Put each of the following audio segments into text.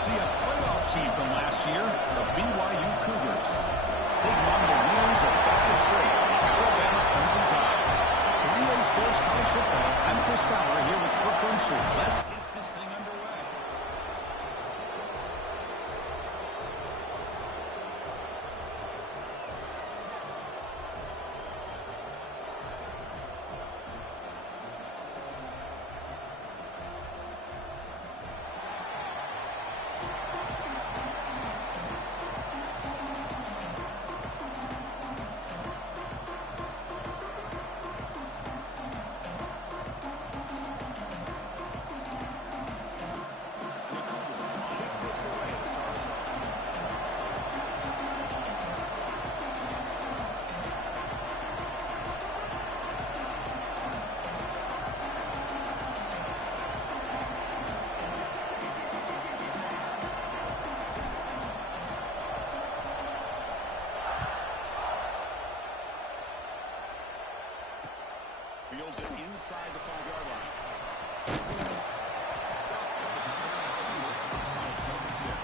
see a playoff team from last year, the BYU Cougars. Taking on the winners of 5 straight, Alabama Crimson Tide. For EA Sports College Football, I'm Chris Fowler here with Kirk Herbstreit. Let's get this thing underway. Fields it inside the 5-yard line. Stop at the top 2. It's outside coverage there.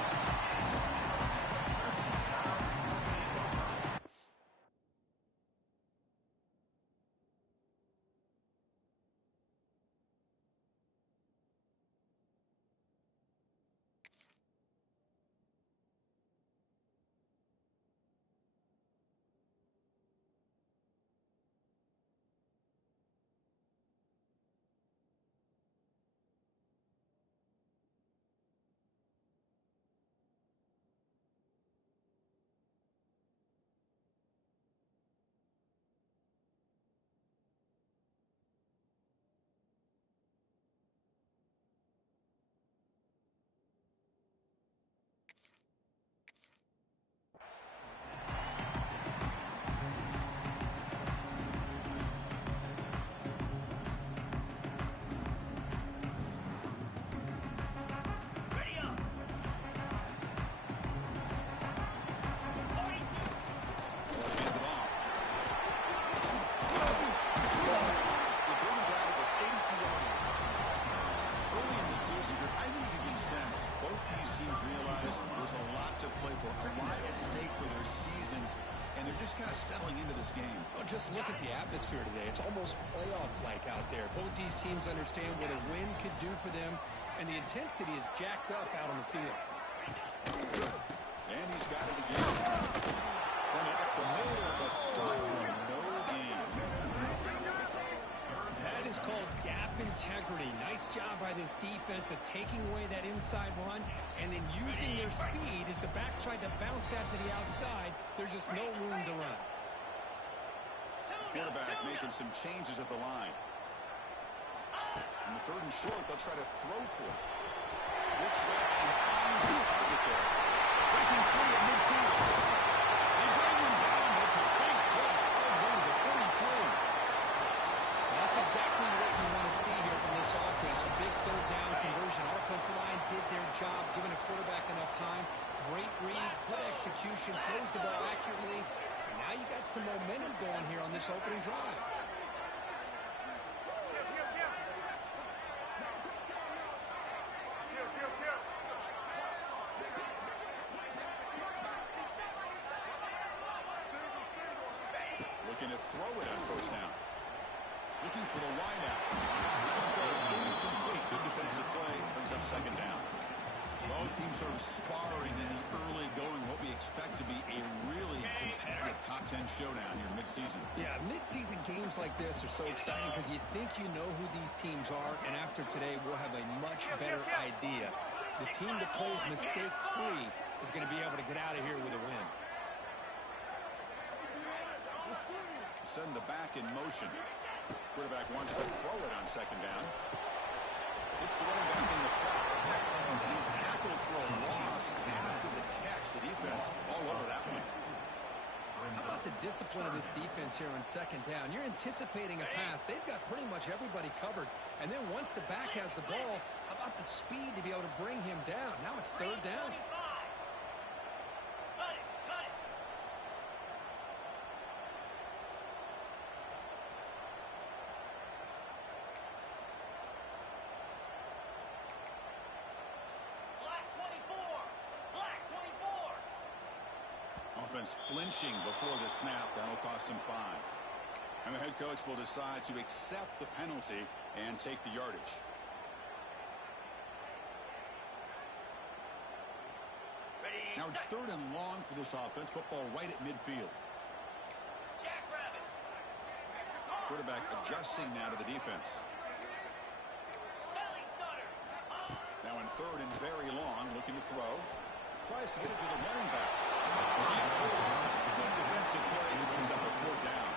Settling into this game. Well, just look at the atmosphere today. It's almost playoff-like out there. Both these teams understand what a win could do for them, and the intensity is jacked up out on the field. And he's got it again. Running up the middle, but stuck for no gain. That is called gap integrity. Nice job by this defense of taking away that inside run and then using their speed as the back tried to bounce that to the outside. There's just no room to run. Quarterback making some changes at the line. In the 3rd and short, they'll try to throw for it. Looks left and finds his target there. Breaking free at midfield. They bring him down. That's a big play. All the way to the 33. That's exactly what you want to see here from this offense. A big 3rd down conversion. Offensive line did their job, giving a quarterback enough time. Great read, good execution, throws the ball accurately. And now you got some momentum going here on this opening drive. Looking to throw it on 1st down. Looking for the wideout. Goes incomplete. Good defensive play. Brings up 2nd down. Both teams sort of sparring in the early going. What we expect to be a really competitive top 10 showdown here mid-season. Yeah, mid-season games like this are so exciting because you think you know who these teams are, and after today we'll have a much better idea. The team that plays mistake-free is going to be able to get out of here with a win. Send the back in motion. Quarterback wants to throw it on 2nd down. It's the running back in the flat. He's tackled for a loss after the catch. The defense all over that one. How about the discipline of this defense here on 2nd down? You're anticipating a pass. They've got pretty much everybody covered. And then once the back has the ball, how about the speed to be able to bring him down? Now it's 3rd down. offense flinching before the snap. That'll cost him 5. And the head coach will decide to accept the penalty and take the yardage. Now it's 3rd and long for this offense. Football right at midfield. Quarterback adjusting now to the defense. Now in 3rd and very long, looking to throw. Tries to get it to the running back. Good defensive play brings up a 4th down.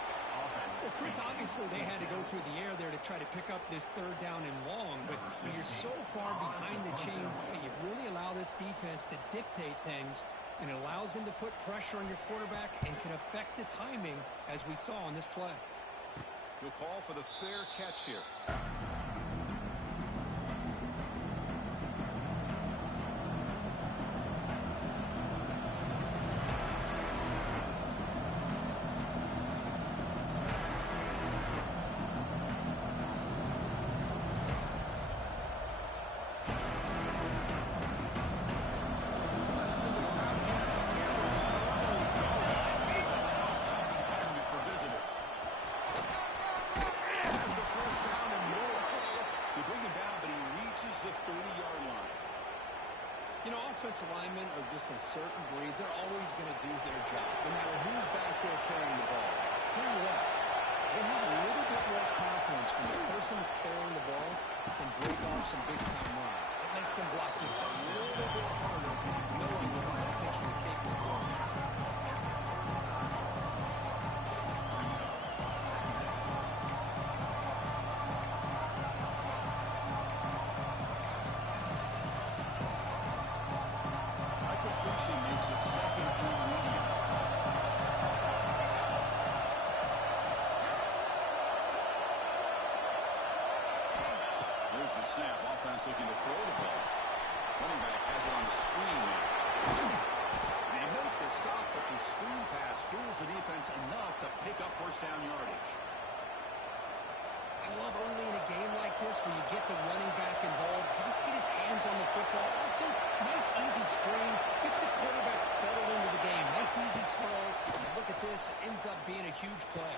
Well, Chris, obviously they had to go through the air there to try to pick up this 3rd down and long, but when you're so far behind the chains, you really allow this defense to dictate things, and it allows them to put pressure on your quarterback and can affect the timing, as we saw on this play. He'll call for the fair catch here. Offensive linemen are just a certain breed. They're always going to do their job, no matter who's back there carrying the ball. I'll tell you what, they have a little bit more confidence when the person that's carrying the ball can break off some big-time runs. It makes them block just a little bit harder, knowing that he's potentially capable of doing that. Looking to throw the ball. Running back has it on the screen now. They make the stop, but the screen pass fools the defense enough to pick up 1st down yardage. I love early in a game like this where you get the running back involved. You just get his hands on the football. Also, nice easy screen. Gets the quarterback settled into the game. Nice easy throw. And look at this. It ends up being a huge play.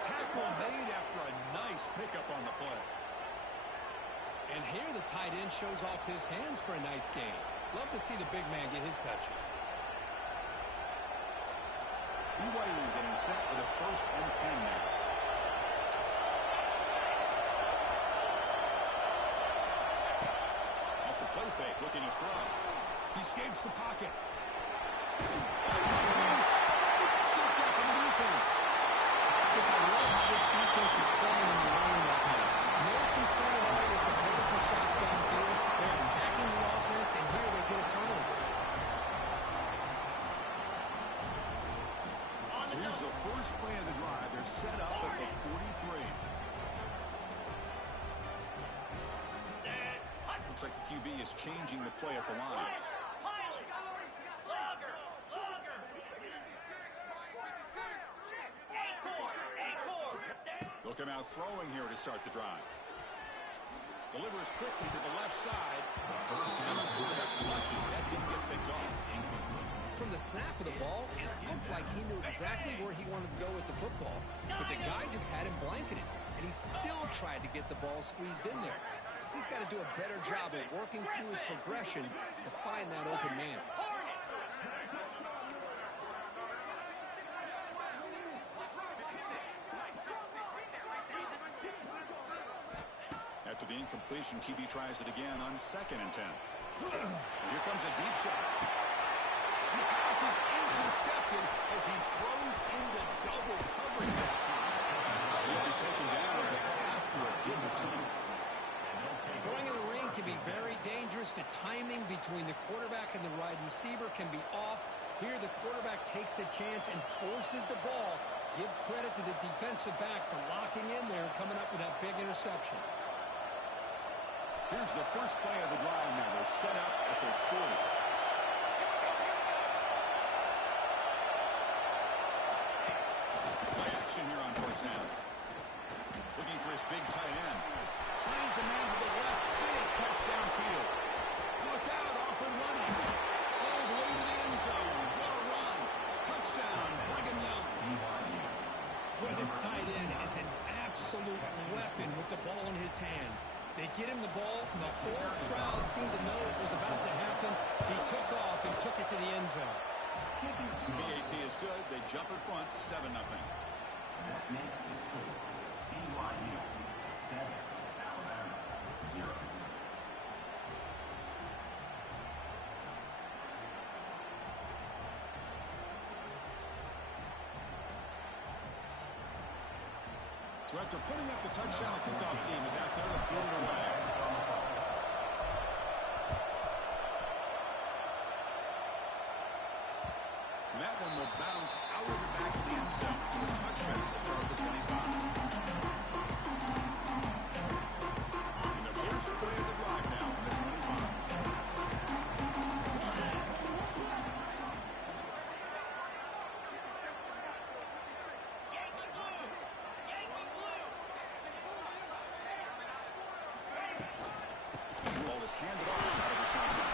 Tackle made after a nice pickup on the play. And here the tight end shows off his hands for a nice game. Love to see the big man get his touches. BYU getting set with a 1st and 10 now. Off the play fake, looking to throw. He escapes the pocket. Scooped up in the defense. Because I love how this defense is playing in the lane right now. No concern at all with the vertical shots downfield. They're attacking the offense, and here they get a turnover. So here's the first play of the drive. They're set up at the 43. Looks like the QB is changing the play at the line. They'll come out throwing here to start the drive. Delivers quickly to the left side. The center quarterback lucky that didn't get picked off. From the snap of the ball, it looked like he knew exactly where he wanted to go with the football. But the guy just had him blanketed, and he still tried to get the ball squeezed in there. He's got to do a better job of working through his progressions to find that open man. After the incompletion, QB tries it again on 2nd and 10. Here comes a deep shot. The pass is intercepted as he throws into double coverage that time. He'll be taken down after a good return. Throwing in the ring can be very dangerous. The timing between the quarterback and the wide receiver can be off. Here the quarterback takes a chance and forces the ball. Give credit to the defensive back for locking in there and coming up with that big interception. Here's the first play of the drive now. They're set up at their 40. Play action here on 1st down. Looking for his big tight end. Finds a man to the left. Big catch downfield. Look out, off and running. All the way to the his hands. They get him the ball, and the whole crowd seemed to know it was about to happen. He took off and took it to the end zone. BAT is good. They jump in front, 7-0. That makes the score BYU 7, Alabama 0. So after putting up the touchdown, the kickoff team is out there to put it away. And that one will bounce out of the back of the end zone. So a touchback to start at the 25. And the first play of the drive now on the 25. The ball is handed off out of the shotgun.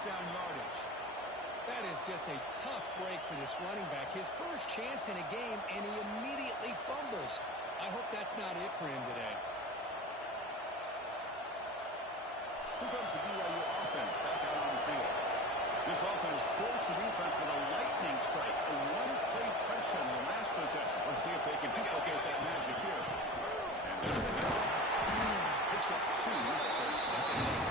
Down yardage. That is just a tough break for this running back. His first chance in a game, and he immediately fumbles. I hope that's not it for him today. Here comes the BYU offense back out on the field. This offense scorched the defense with a lightning strike. A one-play touchdown in the last possession. Let's see if they can duplicate that magic here. And there's the header. Picks up 2, so it's second down.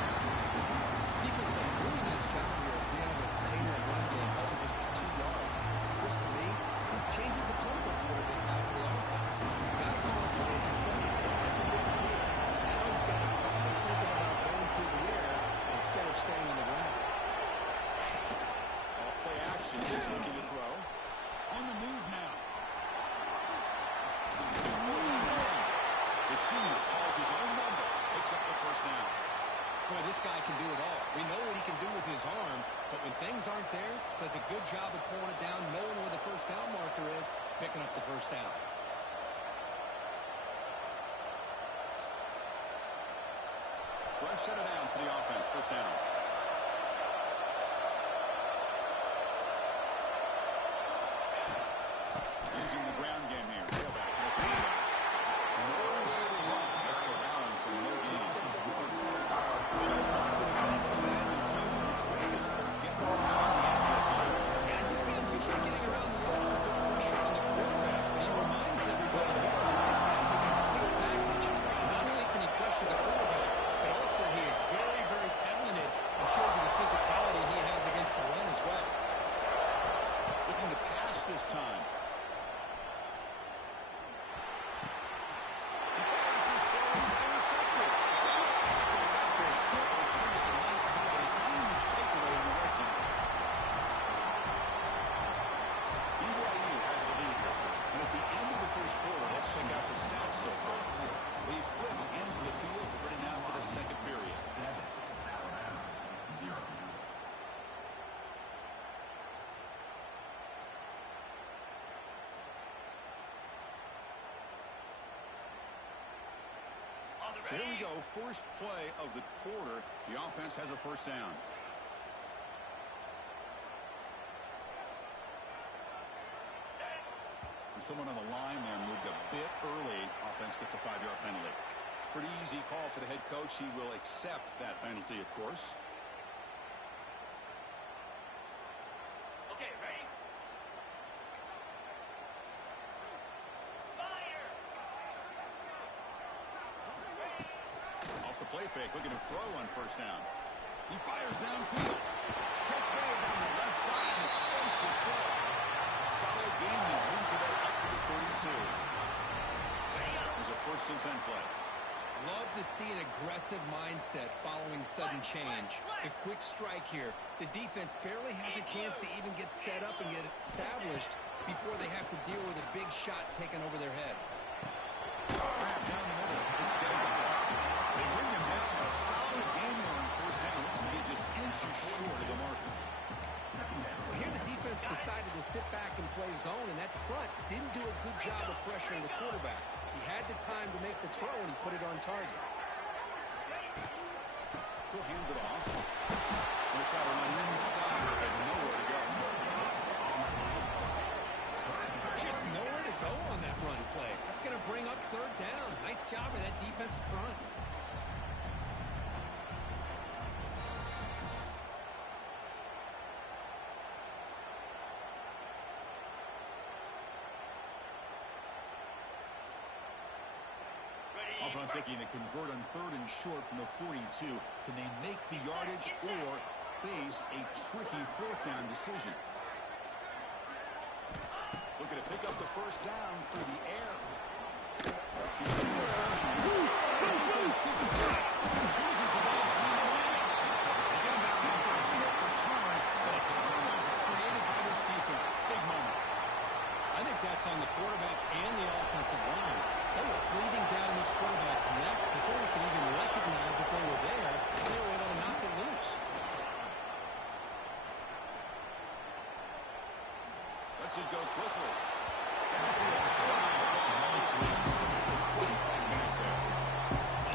Defense does a really nice job here of being able to contain that run game, holding just 2 yards. This, to me, this changes the playbook a little bit now for the offense. Got to call the plays in second down. That's a different deal. Now he's got to probably think about going through the air instead of staying on the ground. Off-play action is looking to throw. On the move now. The senior calls his own number. Picks up the first down. Boy, this guy can do it all. We know what he can do with his arm, but when things aren't there, does a good job of pulling it down, knowing where the first down marker is, picking up the first down. Fresh set of downs for the offense. First down. Using the ground game here. Tailback has the lead off. Nowhere to run. Extra down for no gain. They don't want to pass the man and show some quick as Kirk getting around the edge that time. Yeah, this guy's usually getting around the edge with good pressure on the quarterback. He reminds everybody here that this guy's a complete package. Not only can he pressure the quarterback, but also he is very, very talented and shows you the physicality he has against the run as well. Looking to pass this time. So here we go, first play of the quarter. The offense has a first down. And someone on the line there moved a bit early. Offense gets a 5-yard penalty. Pretty easy call for the head coach. He will accept that penalty, of course. Okay, ready? Off the play fake, looking to throw on first down. He fires downfield. Catch made down the left side. Explosive throw. Solid gain there. Moves it up to the 32. There's a 1st and 10 play. Love to see an aggressive mindset following sudden change. The quick strike here. The defense barely has a chance to even get set up and get established before they have to deal with a big shot taken over their head. Down the middle. It's David. They bring him down. A solid game there on first down. Looks to be just inches short of the marker. Well, here the defense decided to sit back and play zone, and that front didn't do a good job of pressuring the quarterback. He had the time to make the throw, and he put it on target. He'll hand it off. He'll try to run inside and nowhere to go. Just nowhere to go on that run play. That's going to bring up third down. Nice job of that defensive front. Offense looking to convert on third and short from the 42. Can they make the yardage or face a tricky fourth down decision? Looking to pick up the first down through the air. He's going to go skips it. Loses the ball. They get him out after a short return, but a turnover created by this defense. Big moment. I think that's on the quarterback and the offensive line. They were breathing down this quarterback's neck before we could even recognize that they were there. They were able to knock it loose. Lets it go quickly. Downfield side.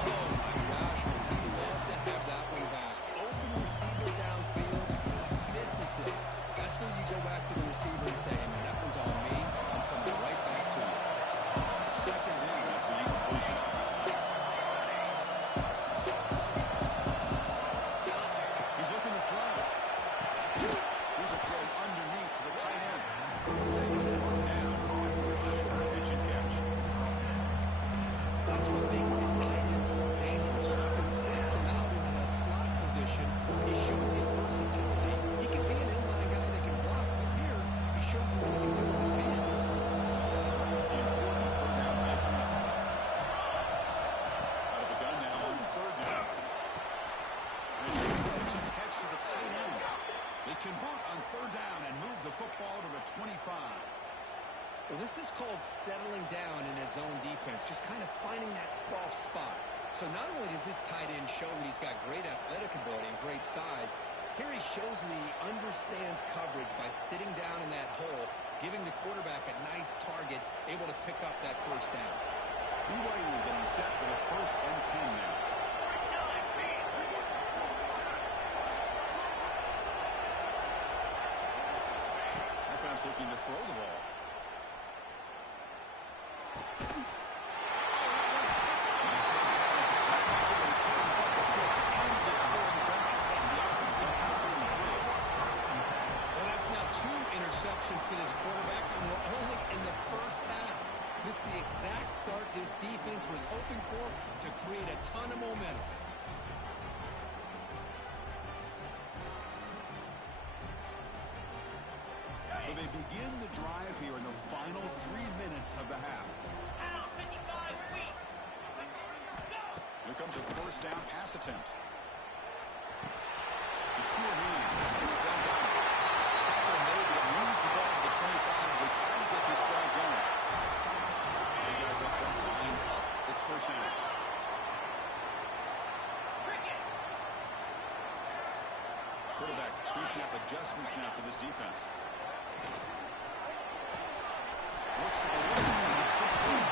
Oh, my gosh. Would he love to have that one back. Open receiver downfield. He misses it. That's where you go back to the receiver and say, hey, man, that one's on me. I'm coming right back to you. Second down after the incompletion. He's looking to throw. Here's a throw underneath to the tight end. See him run down on a short pitch and catch. That's what makes this tight end so dangerous. You can flex him out into that slot position. He shows his versatility. He can be an inline guy that can block, but here he shows what he can do with his hands. Convert on third down and move the football to the 25. Well, this is called settling down in his own defense, just kind of finding that soft spot. So not only does this tight end show that he's got great athletic ability and great size, here he shows that he understands coverage by sitting down in that hole, giving the quarterback a nice target, able to pick up that first down. BYU getting set for the 1st and 10 now. Looking to throw the ball. Well, that's now 2 interceptions for this quarterback, and we're only in the first half. This is the exact start this defense was hoping for to create a ton of momentum. So they begin the drive here in the final 3 minutes of the half. Here comes a first down pass attempt. The sure hand. It's done down. Tackle made, but moves the ball to the 25 as they try to get this drive going. You guys up front line up. It's first down. Quarterback pre-snap adjustments now for this defense. Looks at the it's complete.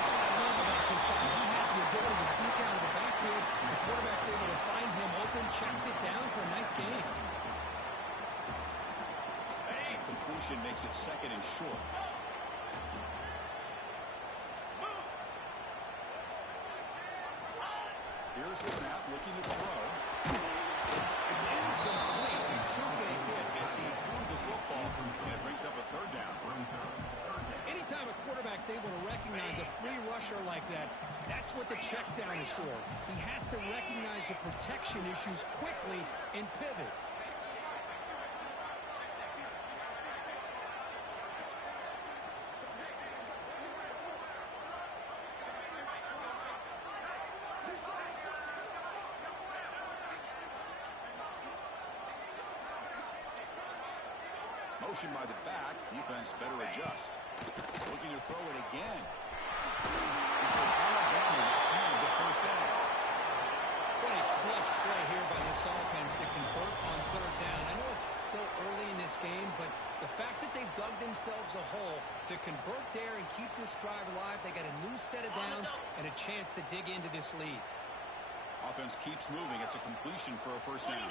That's what I love about this guy. He has the ability to sneak out of the backfield. The quarterback's able to find him open, checks it down for a nice gain. Completion makes it 2nd and short. Here's the snap, looking to throw. It's incomplete. He took a hit as he threw the football, and it brings up a third down. Anytime a quarterback's able to recognize a free rusher like that, that's what the check down is for. He has to recognize the protection issues quickly and pivot. Motion by the back. Defense better adjust. Looking to throw it again. It's an Alabama and the first down. What a clutch play here by this offense to convert on third down. I know it's still early in this game, but the fact that they've dug themselves a hole to convert there and keep this drive alive, they got a new set of downs and a chance to dig into this lead. Offense keeps moving. It's a completion for a first down.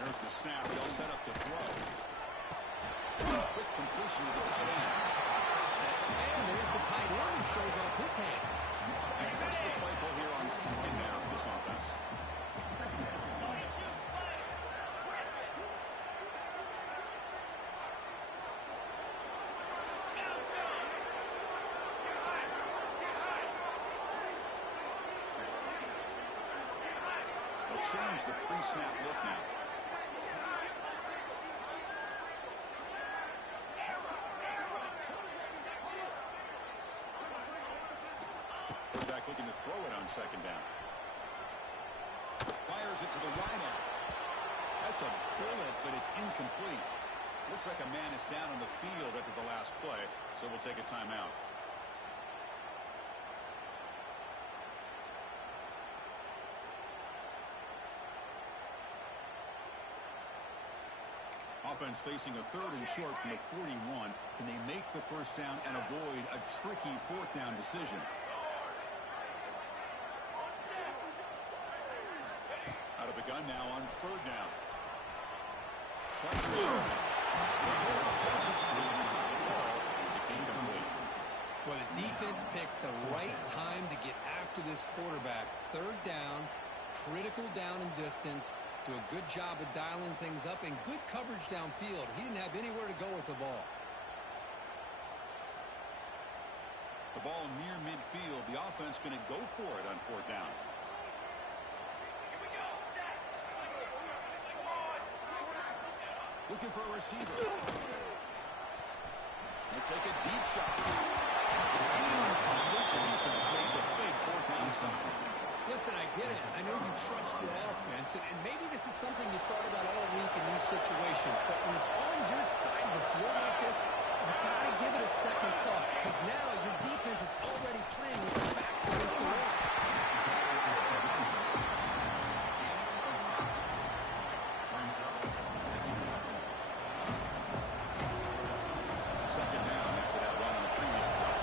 There's the snap. They'll set up to throw. Quick completion to the tight end. And there's the tight end who shows off his hands. What's the play call here on second down for this offense? They'll change the pre-snap look now. Quarterback looking to throw it on second down. Fires it to the wideout. That's a bullet, but it's incomplete. Looks like a man is down on the field after the last play, so we'll take a timeout. Offense facing a third and short from the 41. Can they make the first down and avoid a tricky fourth down decision? Out of the gun now on third down. Pressure is on. Releases the ball. It's incomplete. Well, the defense picks the right time to get after this quarterback. Third down, critical down and distance. Do a good job of dialing things up and good coverage downfield. He didn't have anywhere to go with the ball. The ball near midfield. The offense going to go for it on fourth down. Looking for a receiver. They take a deep shot. It's incomplete. The defense makes a big fourth down stop. Listen, I get it. I know you trust your offense, and maybe this is something you thought about all week in these situations, but when it's on your side of the field like this, you got to give it a second thought, because now your defense is already playing with their backs against the wall. Second down after that run on the previous play.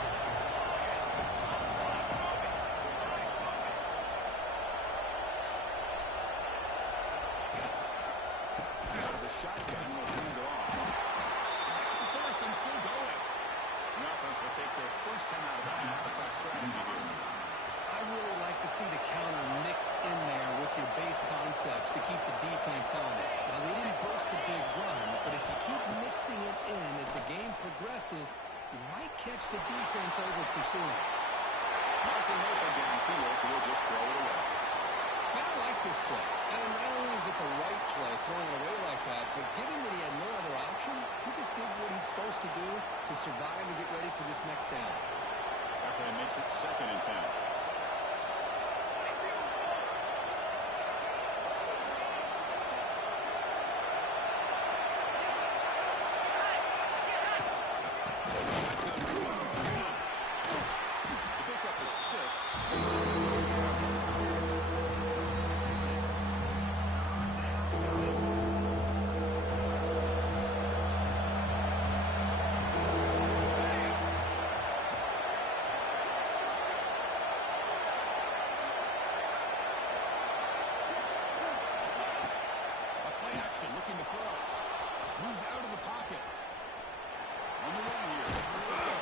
Out of the shotgun, will hand it off. He's got the first and still going. The offense will take their first 10 out of the half. A tough strategy here. I really like to see the counter mixed in there with your base concepts to keep the defense honest. Now, they didn't burst a big run, but if you keep mixing it in as the game progresses, you might catch the defense over pursuing. Nothing open downfield, so we'll just throw it away. Man, I like this play. And not only is it the right play, throwing it away like that, but given that he had no other option, he just did what he's supposed to do to survive and get ready for this next down. That play makes it second and 10. The pickup is 6. A play action looking to throw. Moves out of the pocket. On the way here. It's a throw.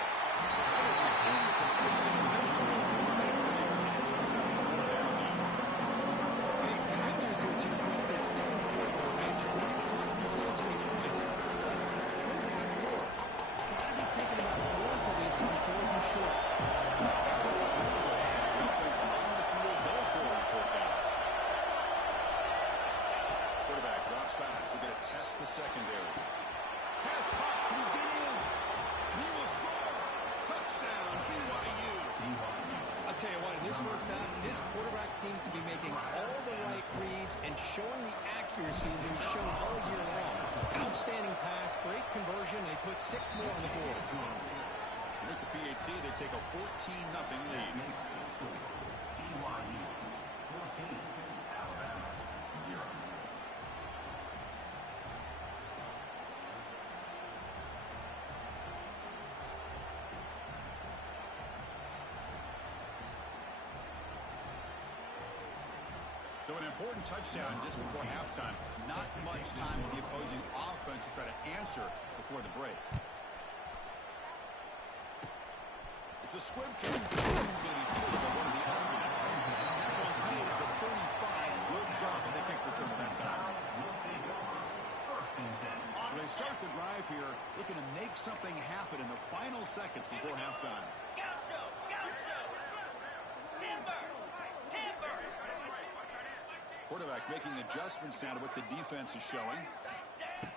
Hey, the good news is here, Chris, they're still in field goal range, and they didn't cost themselves any points. But they could have more. Got to be thinking about going for this on fourth and short. Offense on the field, go for it on fourth down. Quarterback drops back. We're going to test the secondary. Pass pop. Can he get in? He will score. Touchdown, BYU. I'll tell you what, in this first half, this quarterback seems to be making all the right reads and showing the accuracy that he's shown all year long. Outstanding pass, great conversion. They put 6 more on the board. With the PAT, they take a 14-0 lead. BYU 14, Alabama 0. So an important touchdown just before halftime. Not much time for the opposing offense to try to answer before the break. It's a squib kick. It's going to be flipped by one of the other. Tackle is made at the 35. Good job with the kick return at that time. So they start the drive here, looking to make something happen in the final seconds before halftime. Quarterback making adjustments now to what the defense is showing.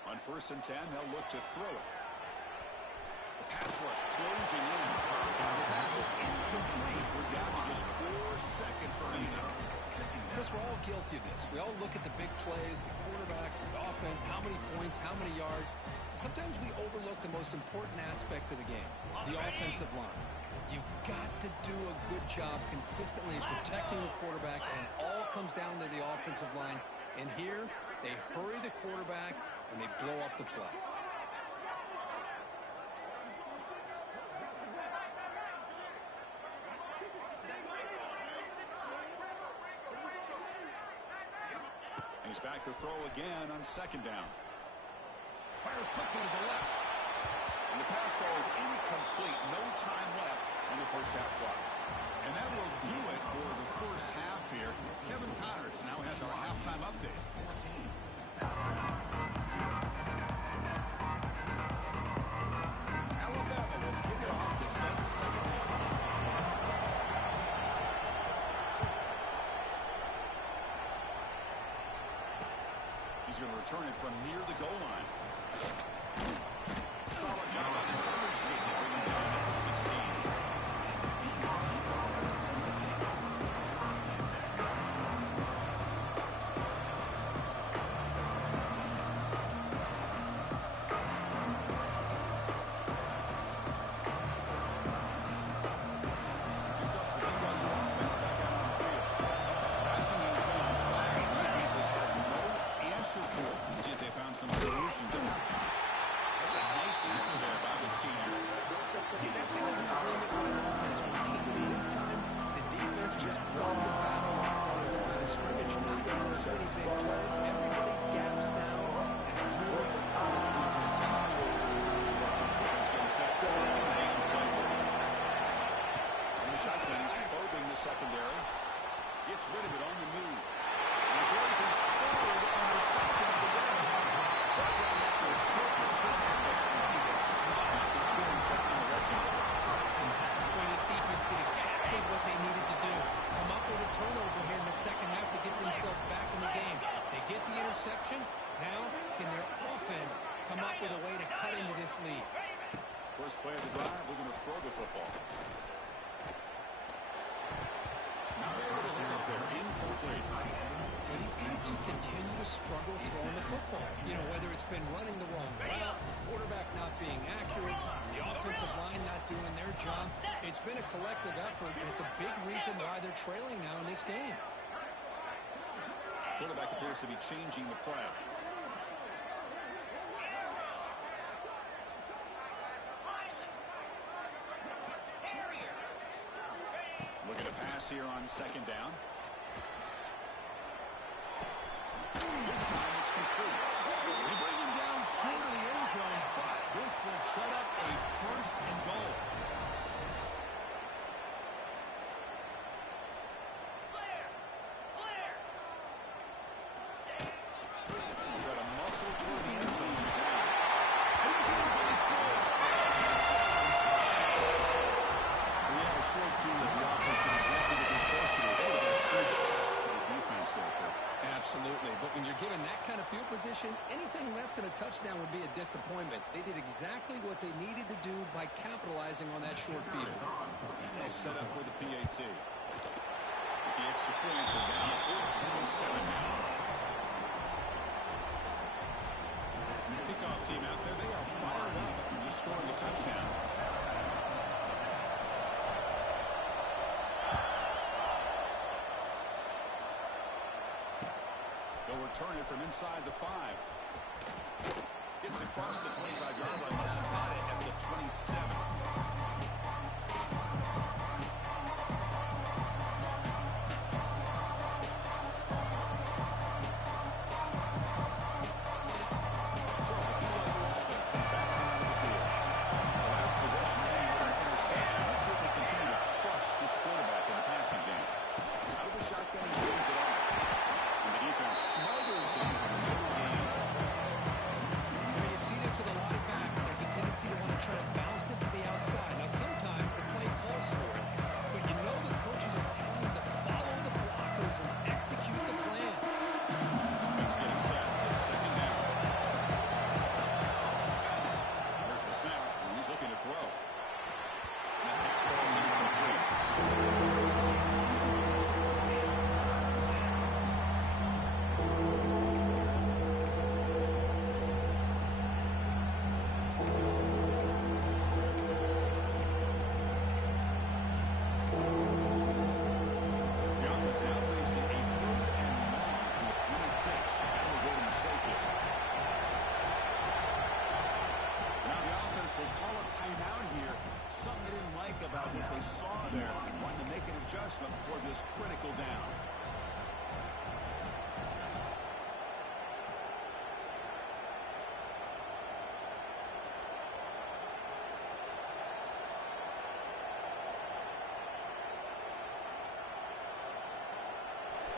On 1st and 10, they'll look to throw it. The pass rush closing in. The pass is incomplete. We're down to just 4 seconds remaining. Chris, we're all guilty of this. We all look at the big plays, the quarterbacks, the offense, how many points, how many yards. Sometimes we overlook the most important aspect of the game, the offensive line. You've got to do a good job consistently protecting the quarterback, and it all comes down to the offensive line. And here, they hurry the quarterback, and they blow up the play. He's back to throw again on 2nd down. Fires quickly to the left. And the pass falls incomplete. No time left on the first half clock. And that will do it for the first half here. Kevin Connors now has our halftime update. Alabama will kick it off to start the second half. He's going to return it from near the goal line. Solid job by the coverage team to bring him down at the 16. Some solutions at that time. That's a nice tackle there by the senior. See, that's how you limit what an offense wants to do. This time, the defense just won the battle up front of the line of scrimmage. Not getting up any big plays. Everybody's gap sound. It's really solid defense. Defense getting set. Second down play. In the shotgun, he's probing the secondary. Gets rid of it on the move. And there's his 3rd interception of the day. Brought down after a short return at the 20 to snuff out the scoring point in the red zone. Boy, this defense did exactly what they needed to do. Come up with a turnover here in the second half to get themselves back in the game. They get the interception. Now, can their offense come up with a way to cut into this lead? First play of the drive, we're going to throw the football. Not able to hook up there. Incomplete. Well, these guys just continue to struggle throwing the football. You know, whether it's been running the wrong route, the quarterback not being accurate, the offensive line not doing their job. It's been a collective effort, and it's a big reason why they're trailing now in this game. Quarterback appears to be changing the play. Look at a pass here on 2nd down. This time it's complete. They bring him down short of the end zone, but this will set up a 1st and goal. Try to muscle toward the end zone. He's in for the score. Touchdown time. We have a short field of the offense and exactly what they're supposed to do. They would have been big ask for the defense there, Kirk. Absolutely, but when you're given that kind of field position, anything less than a touchdown would be a disappointment. They did exactly what they needed to do by capitalizing on that short field. And they'll set up with the PAT. With the extra point, they're down 14-7 now. Kickoff team out there, they are fired up and just scoring a touchdown. They'll return it from inside the 5. Gets across the 25-yard line. They'll spot it at the 27. this critical down.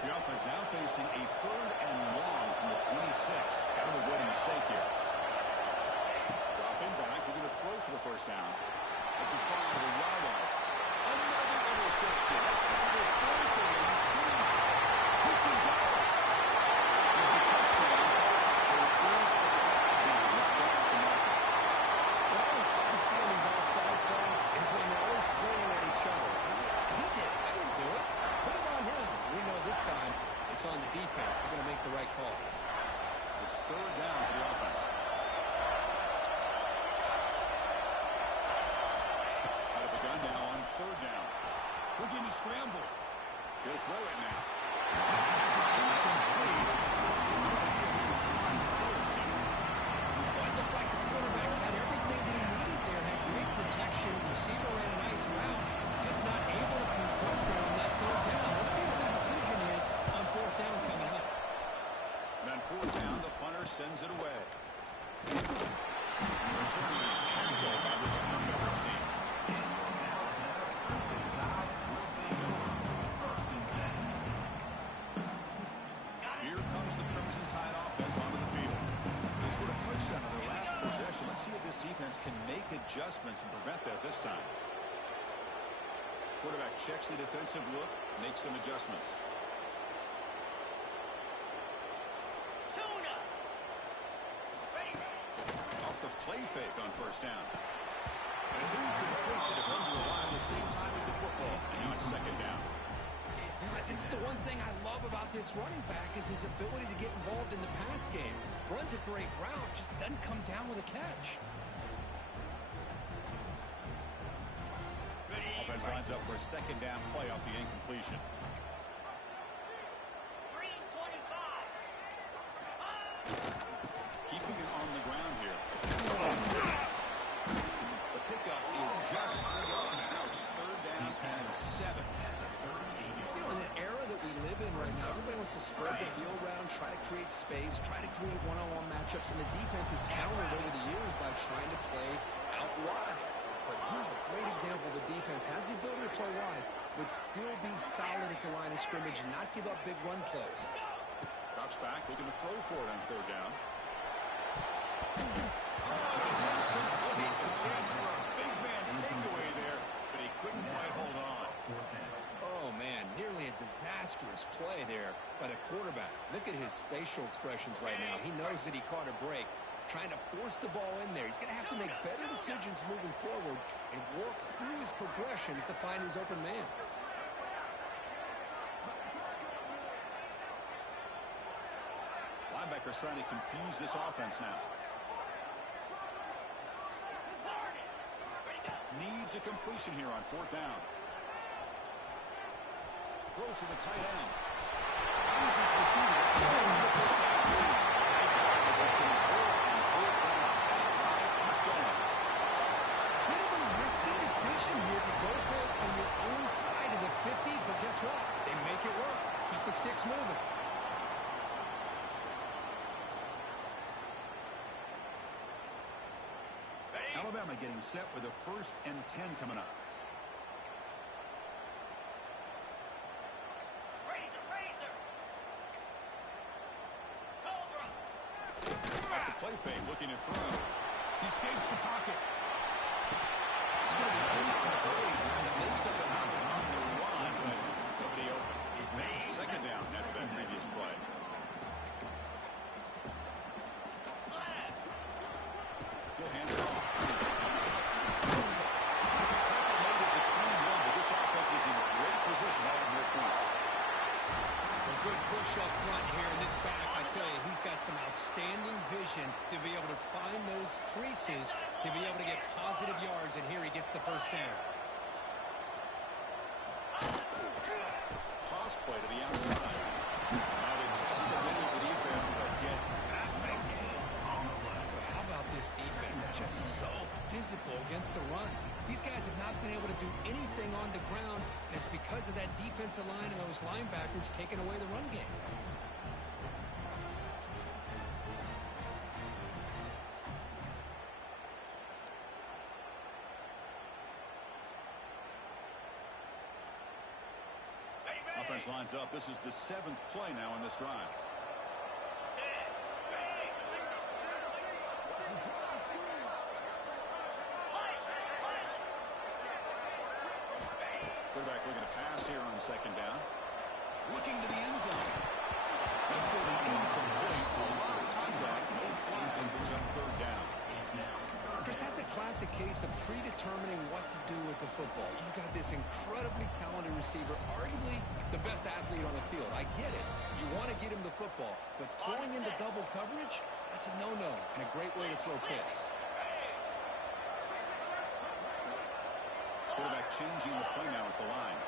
The offense now facing a 3rd and long from the 26. Got to avoid a mistake here. Dropping back, looking to throw for the first down. It's a fire to the right out. Another interception. That's number 40. Are you kidding me? Who can go? It's a touchdown. There is a flag down. Let's check out the marker. What I always love to see on these offsides, man, is when they're always pointing at each other. He did it. I didn't do it. Put it on him. We know this time it's on the defense. They're going to make the right call. It's 3rd down for the offense. Out of the gun now on 3rd down. Looking to scramble. He'll throw it now. That pass is incomplete. No idea who he's trying to throw it to. Well, it looked like the quarterback had everything that he needed there. Had great protection. Receiver ran a nice route. Just not able to convert there on that 3rd down. Let's see what the decision is on 4th down coming up. And on 4th down, the punter sends it away. The return is tackled by this coverage team. Here comes the Crimson Tide offense onto the field. They scored a touchdown on their last possession. Let's see if this defense can make adjustments and prevent that this time. Quarterback checks the defensive look, makes some adjustments. Off the play fake on 1st down. And it's incomplete. The defender arrived at the same time as the football. And now it's 2nd down. This is the one thing I love about this running back is his ability to get involved in the pass game. Runs a great route, just doesn't come down with a catch. Offense lines up for a 2nd down play off the incompletion. 3:25. Keeping it on the ground here. The pickup is just 3 yards. Now it's 3rd down and 7. You know, in the era that we live in right now, everybody wants to spread the field around, try to create space, try to create one-on-one matchups, and the defense has countered over the years by trying to play out wide. But here's a great example. The defense has the ability to play wide, but still be solid at the line of scrimmage and not give up big run plays. Drops back, looking to throw for it on 3rd down. It's incomplete. A chance for a big man takeaway there, but he couldn't quite hold on. Oh, man, nearly a disastrous play there by the quarterback. Look at his facial expressions right now. He knows that he caught a break, trying to force the ball in there. He's going to have to make better decisions moving forward and work through his progressions to find his open man. Linebackers trying to confuse this offense now. Needs a completion here on 4th down. Throws to the tight end. Finds his receiver. That's the first down. Keeps going. Bit of a risky decision here to go for it on your own side of the 50, but guess what? They make it work. Keep the sticks moving. Alabama getting set with a 1st and 10 coming up. Off the play fake, looking to throw. He escapes the pocket. It's going to be incomplete. Trying to make something happen on the run, but nobody open. 2nd down after that previous play. He'll hand it off. Temple made it to 21, but this offense is in great position to add more points. A good push up front here in this back. I tell you, he's got some outstanding vision to be able to find those creases, to be able to get positive yards, and here he gets the 1st down. Toss play to the outside. Now they test the middle of the defense, but get nothing. How about this defense? Just so physical against the run. These guys have not been able to do anything on the ground, and it's because of that defensive line and those linebackers taking away the run game. Offense lines up. This is the 7th play now in this drive. Quarterback looking to pass here on 2nd down. Looking to the end zone. Let's go to incomplete. A lot of contact. No flag. Brings up 3rd down. Chris, that's a classic case of predetermining what to do with the football. You've got this incredibly talented receiver, arguably the best athlete on the field. I get it. You want to get him the football, but throwing into double coverage, that's a no-no and a great way to throw picks. Quarterback changing the play now at the line.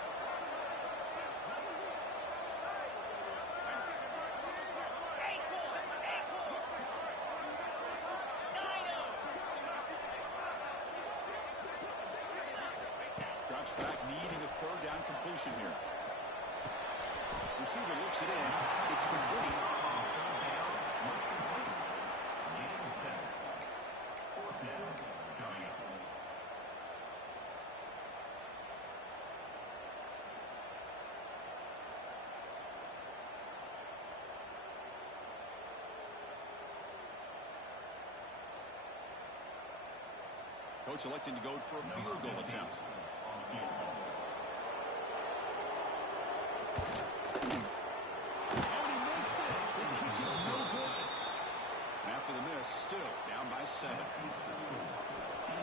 Drops back, needing a 3rd down completion here. Receiver looks it in. It's complete. Coach electing to go for a field goal attempt. Oh, he missed it. The kick is no good. After the miss, still down by 7.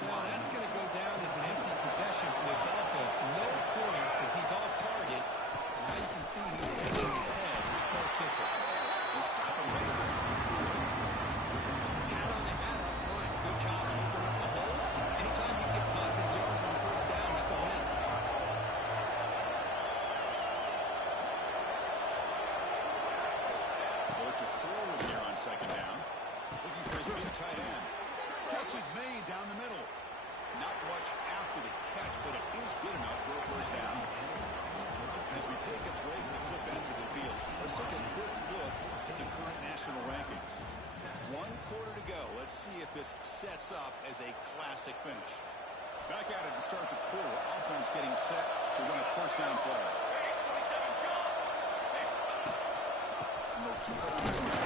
Well, that's going to go down as an empty possession for this offense. No points as he's off target. And now you can see he's hitting his head. Poor kicker. They stop him right at the 24. Hat on the hat up front. Good job opening up the holes. Anytime you get positive yards on 1st down, that's a win. Going to throw it here on 2nd down. Looking for his big tight end. Catch is made down the middle. Not much after the catch, but it is good enough for a 1st down. As we take a break to flip into the field, let's take a quick look at the current national rankings. 1 quarter to go. Let's see if this sets up as a classic finish. Back at it to start the quarter. Offense getting set to run a 1st down play. And they'll keep it on the ground.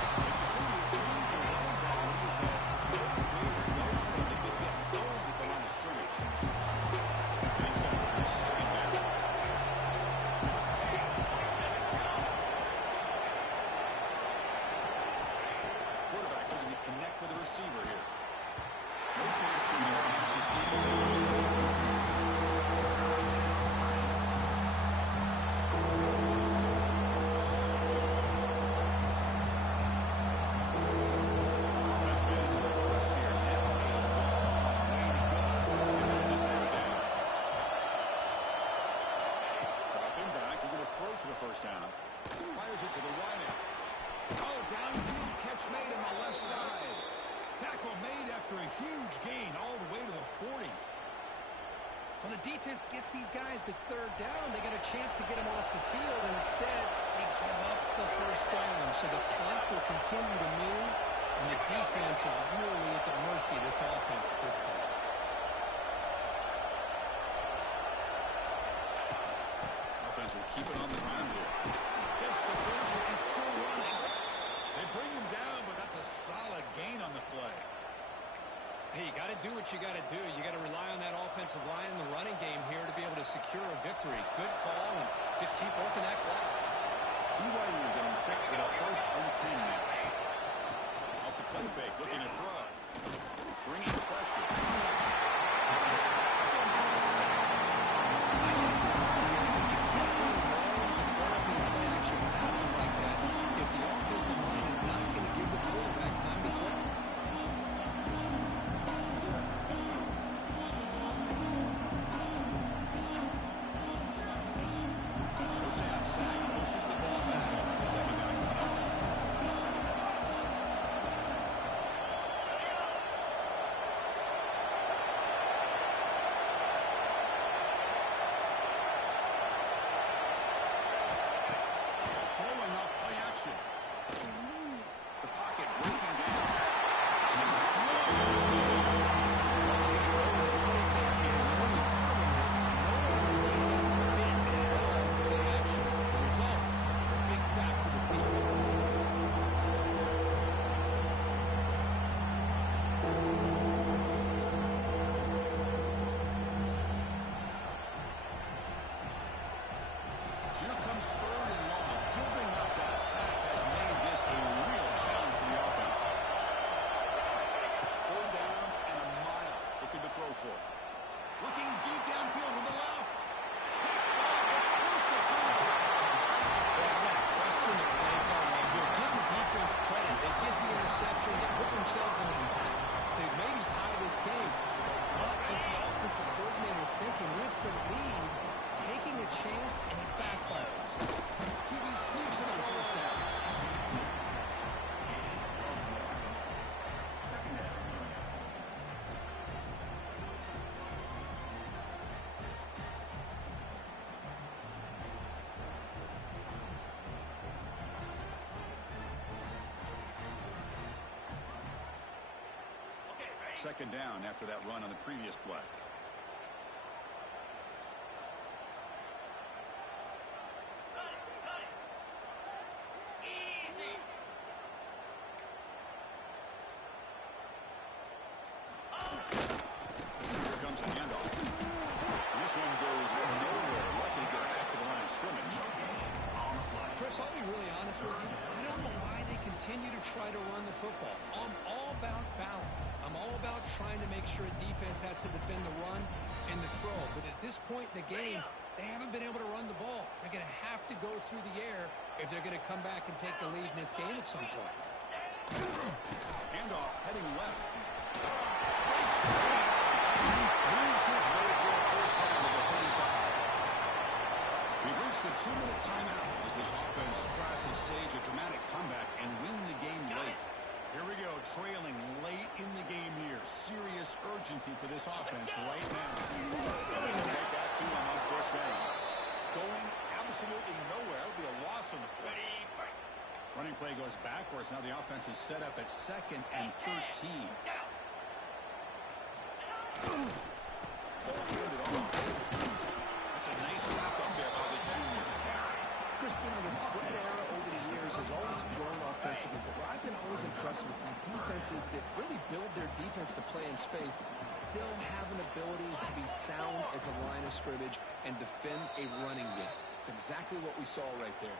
They continue to feed the running back when he's at where it goes for them to get going at the line of scrimmage. Getting set for his 2nd down. Quarterback looking to connect with the receiver here. No connection there. Pass is Offense been in reverse here. Now a long way to go to get this thing down. Dropping back. We're going to throw for the 1st down. Fires it to the wideout. Oh, downfield catch made on the left side. Tackle made after a huge gain all the way to the 40. Well, the defense gets these guys to 3rd down. They got a chance to get them off the field, and instead they give up the 1st down. So the clock will continue to move, and the defense is really at the mercy of this offense at this point. Offense will keep it on the ground here. Gets the first and still running. They bring him down, but that's a solid gain on the play. Hey, you got to do what you got to do. You got to rely on that offensive line in the running game here to be able to secure a victory. Good call, and just keep working that clock. BYU getting set with a 1st and 10 now. Off the play fake, looking to throw. Bringing pressure. Passes like that if the offensive line is not going to give the quarterback time to throw. third and long. Giving up that sack has made this a real challenge for the offense. 4 down and a mile looking to throw for. Looking deep downfield to the left. Picked off at crucial time. Well, I'm going to question the play call right here. Give the defense credit. They get the interception. They put themselves in a spot to maybe tie this game. But what was the offensive coordinator thinking with the lead, taking a chance, and it backfires? QB sneaks it on first down. Second down after that run on the previous play. Here comes a handoff. And this one goes nowhere. Lucky to get back to the line of scrimmage. Chris, I'll be really honest with you. I don't know why they continue to try to run the football. I'm all about balance. I'm all about trying to make sure a defense has to defend the run and the throw. But at this point in the game, they haven't been able to run the ball. They're going to have to go through the air if they're going to come back and take the lead in this game at some point. Handoff heading left. Moves his way for a first down to the 35. We've reached the 2-minute timeout as this offense tries to stage a dramatic comeback and win the game late. Here we go, trailing late in the game here. Serious urgency for this offense right now. Going to take that to him on first down. Going absolutely nowhere. It'll be a loss on the play. Running play goes backwards. Now the offense is set up at 2nd and 13. That's a nice wrap up there by the junior. Christina, the spread era over the years has always grown offensively, but what I've been always impressed with defenses that really build their defense to play in space still have an ability to be sound at the line of scrimmage and defend a running game. It's exactly what we saw right there.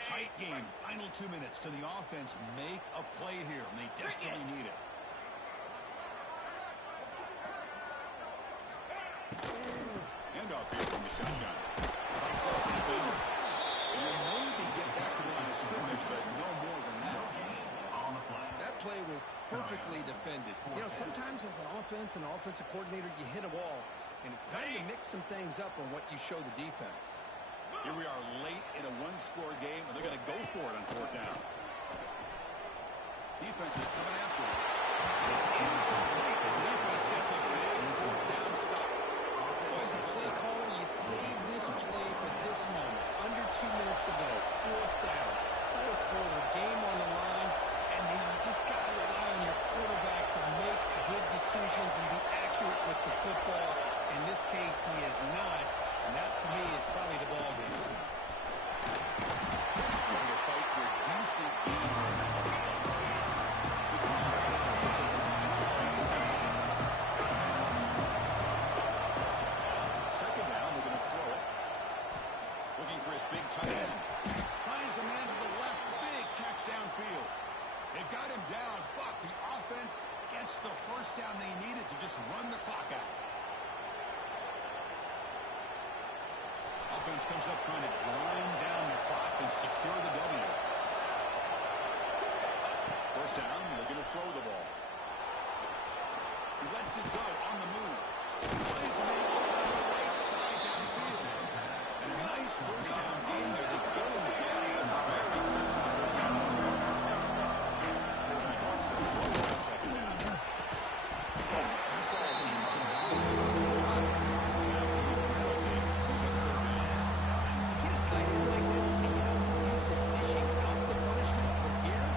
Tight game. Final 2 minutes. Can the offense make a play here? And they desperately need it. Handoff here from the shotgun. Pops off the field. And you'll maybe get back to the line of scrimmage, but no more than that. That play was perfectly defended. You know, sometimes as an offensive coordinator, you hit a wall, and it's time to mix some things up on what you show the defense. Here we are late in a one-score game, and they're going to go for it on 4th down. Defense is coming after it. It's incomplete as the defense gets a big 4th down stop. Well, as a play caller, you save this play for this moment. Under 2 minutes to go. 4th down. 4th quarter. Game on the line. And then you just got to rely on your quarterback to make good decisions and be accurate with the football. In this case, he is not. And that, to me, is probably the ball game. Going to fight for a decent game. Second down, we're going to throw it. Looking for his big tight end. Finds a man to the left. Big catch downfield. They've got him down, but the offense gets the first down they needed to just run the clock out. Offense comes up trying to grind down the clock and secure the W. First down, looking to throw the ball. He lets it go on the move. Finds a man open on the right side downfield. And a nice first down gain there. They get him down very close to the first down. Quarterback wants to throw that second down. This ball is Tight end like this, and you know he's used to dishing out the punishment, but here,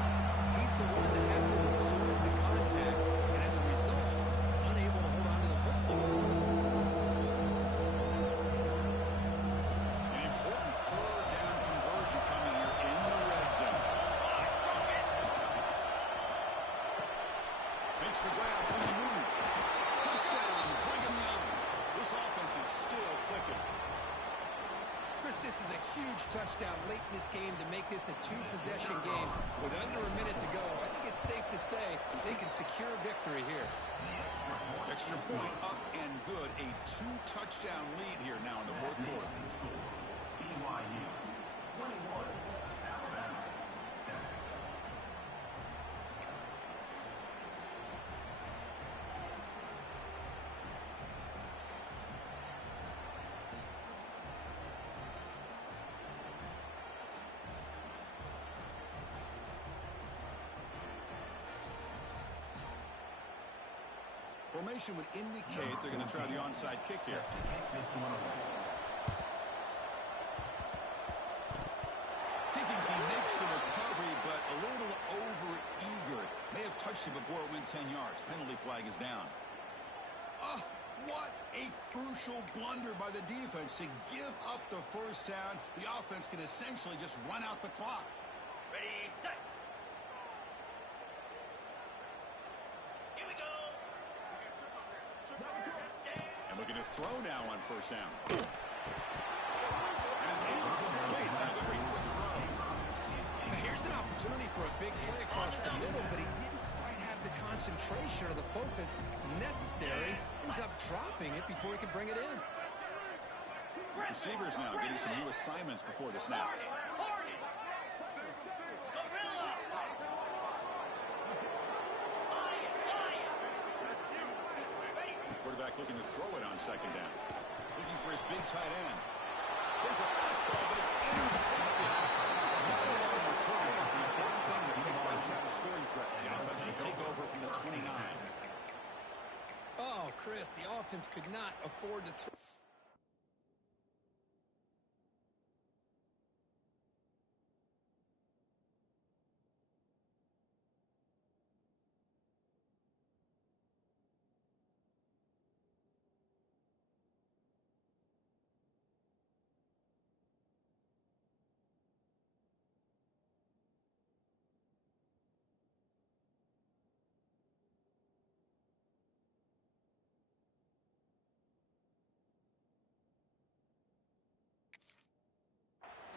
he's the one that has to absorb the contact, and as a result, he's unable to hold on to the football. This offense is still clicking. Chris, this is a huge touchdown late in this game to make this a two-possession game. With under a minute to go, I think it's safe to say they can secure victory here. Extra point up and good. A two-touchdown lead here now in the fourth quarter. BYU 21, Alabama 7. Formation would indicate they're going to try the onside kick here. Kickings, he makes the recovery, but a little over-eager. May have touched it before it went 10 yards. Penalty flag is down. Oh, what a crucial blunder by the defense to give up the first down. The offense can essentially just run out the clock. Ready, set. Here we go. And looking to throw now on first down. And it's incomplete. That was a quick throw. Now here's an opportunity for a big play across the middle, but he didn't quite have the concentration or the focus necessary. Ends up dropping it before he could bring it in. Receivers now getting some new assignments before the snap. Quarterback looking to throw it on second down. Looking for his big tight end. There's a fastball, but it's intercepted. Not a long return, but the important thing, the pick wipes out a scoring threat. The offense will take over from the 29. Oh, Chris, the offense could not afford to throw.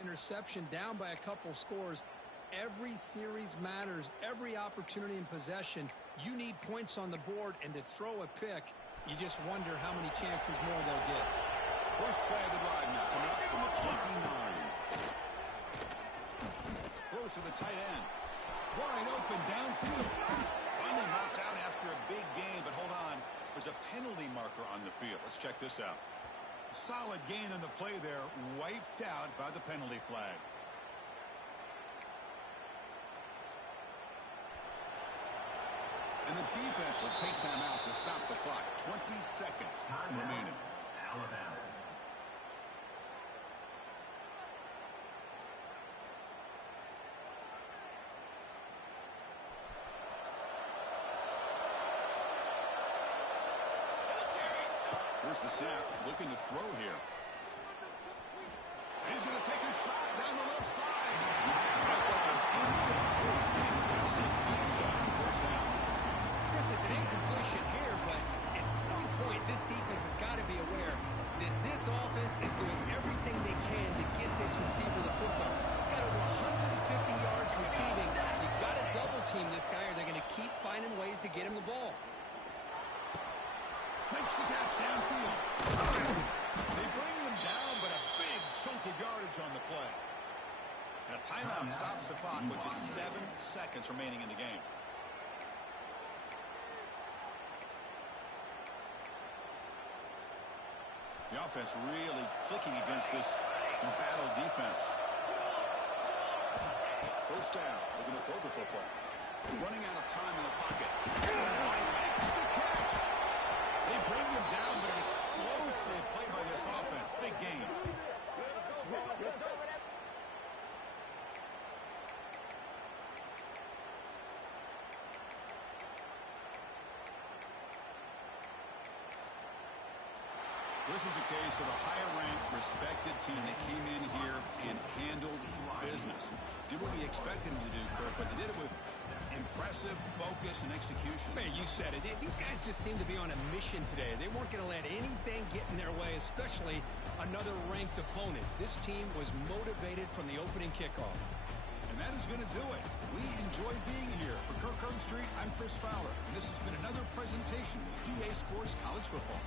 Interception, down by a couple scores. Every series matters. Every opportunity in possession, you need points on the board, and to throw a pick, you just wonder how many chances more they'll get. First play of the drive now, coming up from the 29. Throws to the tight end. Wide open downfield. Finally knocked out after a big game, but hold on. There's a penalty marker on the field. Let's check this out. Solid gain on the play there, wiped out by the penalty flag. And the defense will take time out to stop the clock. 20 seconds remaining. Alabama. Here's the snap, looking to throw here. And he's going to take a shot down the left side. That was incomplete. It's a deep shot on first down. Chris, it's an incompletion here, but at some point, this defense has got to be aware that this offense is doing everything they can to get this receiver the football. He's got over 150 yards receiving. You've got to double team this guy, or they're going to keep finding ways to get him the ball. Makes the catch downfield. They bring him down, but a big chunk of yardage on the play. And a timeout stops the clock with just 7 seconds remaining in the game. The offense really clicking against this battle defense. First down, looking to throw the football. Running out of time in the pocket. He makes the catch. They bring him down, but an explosive play by this offense. Big game. This was a case of a higher-ranked, respected team that came in here and handled business. Did what we expected them to do, Kirk, but they did it with impressive focus and execution. Man, you said it. These guys just seem to be on a mission today. They weren't going to let anything get in their way, especially another ranked opponent. This team was motivated from the opening kickoff. And that is going to do it. We enjoyed being here. For Kirk Herbstreit, I'm Chris Fowler. And this has been another presentation of EA Sports College Football.